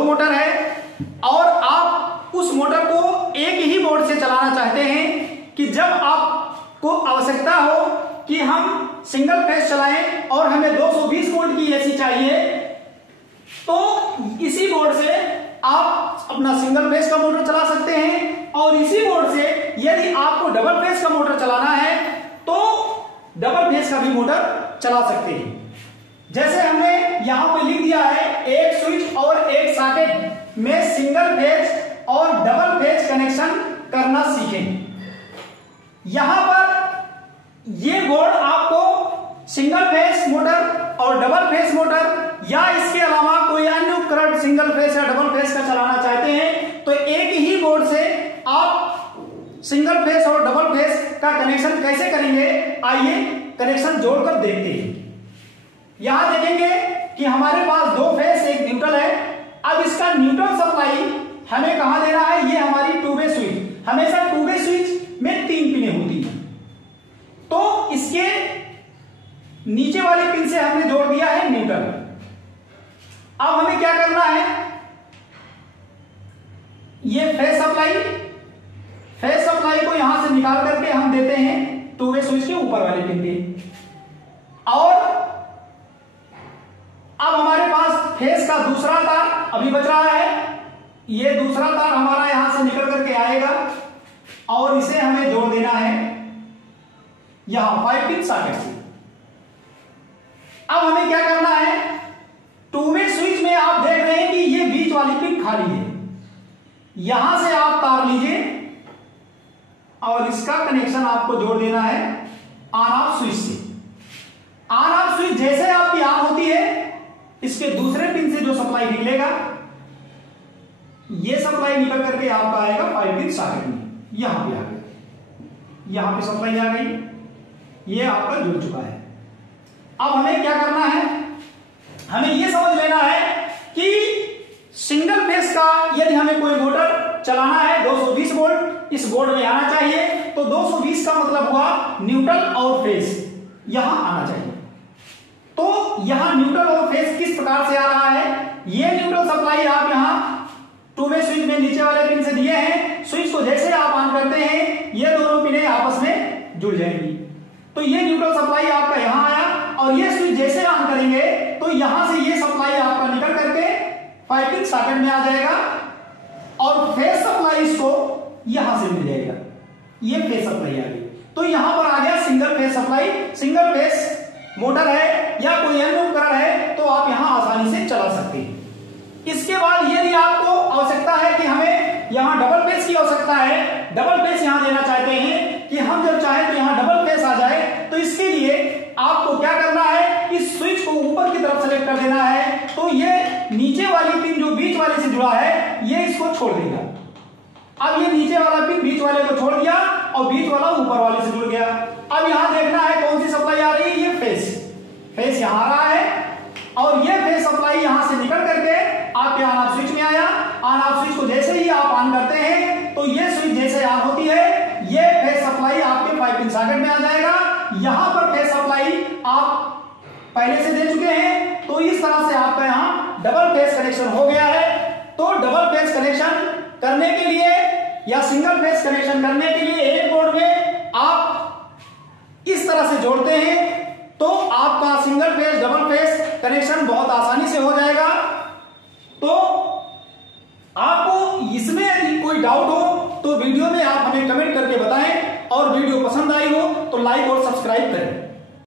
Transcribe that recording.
दो मोटर है और आप उस मोटर को एक ही बोर्ड से चलाना चाहते हैं कि जब आपको आवश्यकता हो कि हम सिंगल फेज चलाएं और हमें 220 वोल्ट की एसी चाहिए, तो इसी बोर्ड से आप अपना सिंगल फेज का मोटर चला सकते हैं और इसी बोर्ड से यदि आपको डबल फेज का मोटर चलाना है तो डबल फेज का भी मोटर चला सकते हैं। जैसे हमने यहां पे लिख दिया है, एक स्विच और एक सॉकेट में सिंगल फेज और डबल फेज कनेक्शन करना सीखें। यहां पर ये बोर्ड आपको सिंगल फेज मोटर और डबल फेज मोटर या इसके अलावा कोई अन्य उपकरण सिंगल फेज या डबल फेज का चलाना चाहते हैं तो एक ही बोर्ड से आप सिंगल फेज और डबल फेज का कनेक्शन कैसे करेंगे, आइए कनेक्शन जोड़कर देखते हैं। यहां देखेंगे कि हमारे पास दो फेज एक न्यूट्रल है। अब इसका न्यूट्रल सप्लाई हमें कहां देना है, ये हमारी टू वे स्विच, हमेशा टू वे स्विच में 3 पिनें होती हैं, तो इसके नीचे वाली पिन से हमने जोड़ दिया है न्यूट्रल। अब हमें क्या करना है, ये फेज सप्लाई को यहां से निकाल करके हम देते हैं टू वे स्विच के ऊपर वाले पिन पे। और अब हमारे पास फेज का दूसरा तार अभी बच रहा है, ये दूसरा तार हमारा यहां से निकल करके आएगा और इसे हमें जोड़ देना है यहां 5 पिन सॉकेट से। अब हमें क्या करना है, टू वे स्विच में आप देख रहे हैं कि ये बीच वाली पिन खाली है, यहां से आप तार लीजिए और इसका कनेक्शन आपको जोड़ देना है ऑन ऑफ स्विच से। ऑन ऑफ स्विच जैसे आपकी ऑन होती है, इसके दूसरे पिन से जो सप्लाई निकलेगा, ये सप्लाई निकल करके आपका आएगा 5 पिन सॉकेट में, यहां पे आ गया, यहां पे सप्लाई आ गई, ये आपका जुड़ चुका है। अब हमें क्या करना है, हमें यह समझ लेना है कि सिंगल फेज का यदि हमें कोई मोटर चलाना है 220 वोल्ट इस बोर्ड में आना चाहिए, तो 220 का मतलब हुआ न्यूट्रल और फेज यहां आना चाहिए। तो यहां न्यूट्रल और फेज किस प्रकार से आ रहा है, ये न्यूट्रल सप्लाई आप यहां टू वे स्विच में नीचे वाले पिन से दिए हैं। स्विच को जैसे आप ऑन करते हैं ये दोनों पिनें आपस में जुड़ जाएंगी, तो ये न्यूट्रल सप्लाई आपका यहां आया और ये स्विच जैसे ऑन करेंगे तो यहां से ये सप्लाई आपका निकल करके 5 पिन सॉकेट में आ जाएगा और फेज सप्लाई इसको यहां से मिल जाएगा, ये फेज सप्लाई आ गई। तो यहां पर आ गया single phase supply. Single phase motor है या कोई अन्य उपकरण है तो आप यहां आसानी से चला सकते हैं। इसके बाद यदि आपको आवश्यकता है कि हमें यहां डबल फेज की आवश्यकता है, डबल फेज यहां देना चाहते हैं कि हम जब चाहें तो यहां डबल फेज आ जाए, तो इसके लिए आपको क्या करना है, इस स्विच को ऊपर की तरफ सेलेक्ट कर देना है, तो ये नीचे वाली पिन जो बीच वाले से जुड़ा है ये इसको छोड़ देगा। अब ये नीचे वाला पिन बीच वाले को छोड़ दिया और बीच वाला ऊपर वाले से जुड़ गया। अब यहां देखना है कौन सी सप्लाई आ रही है, ये फेज यहां आ रहा है और ये फेज सप्लाई यहां से निकल करके आपके ऑन ऑफ स्विच में आया। ऑन ऑफ स्विच को जैसे ही आप ऑन करते हैं तो ये स्विच जैसे ऑन होती है ये फेज सप्लाई आपके 5 पिन सॉकेट में आ जाएगा। यहां पर फेज सप्लाई आप पहले से दे चुके हैं, तो इस तरह से आपका यहां डबल फेज कनेक्शन हो गया है। तो डबल फेज कनेक्शन करने के लिए या सिंगल फेज कनेक्शन करने के लिए एक बोर्ड में आप इस तरह से जोड़ते हैं तो आपका single phase double phase connection बहुत आसानी से हो जाएगा। तो आपको इसमें यदि कोई डाउट हो तो वीडियो में आप हमें कमेंट करके बताएं और वीडियो पसंद आई हो तो लाइक और सब्सक्राइब करें।